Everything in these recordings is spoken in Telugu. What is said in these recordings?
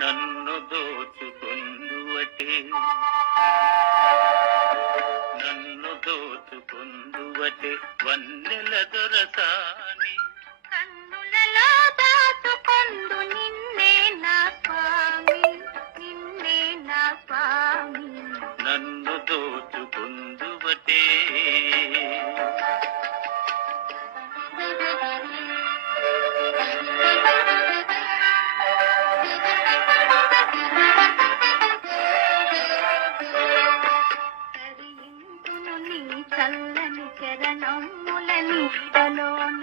నన్ను దోచుకుందువటే నన్ను దోచుకుందువటే వన్నెల దొరసాని కన్నులలో దాచుకొందు నిన్నే నా స్వామి, నిన్నే నా స్వామి. నన్ను దోచుకుందువటే చల్లని చరణముల నీడలోన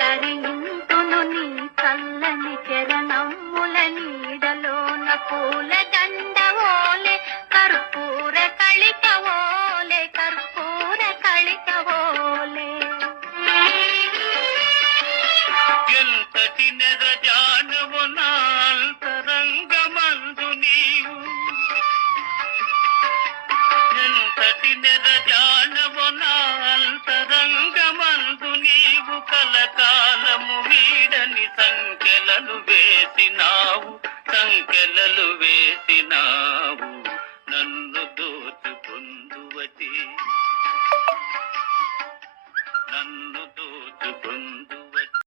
తరింతును నీ చల్లని చరణముల నీడలోన పూల దండవోలే కర్పూర కళికవోలే కర్పూర కళికవోలే. ఎంతటి నెరజానవు నా అంతరంగమందు నీవు ఎంతటి నెరజానవు నా అంతరంగమందు నీవు కలకాలము వీడని సంఖ్యలను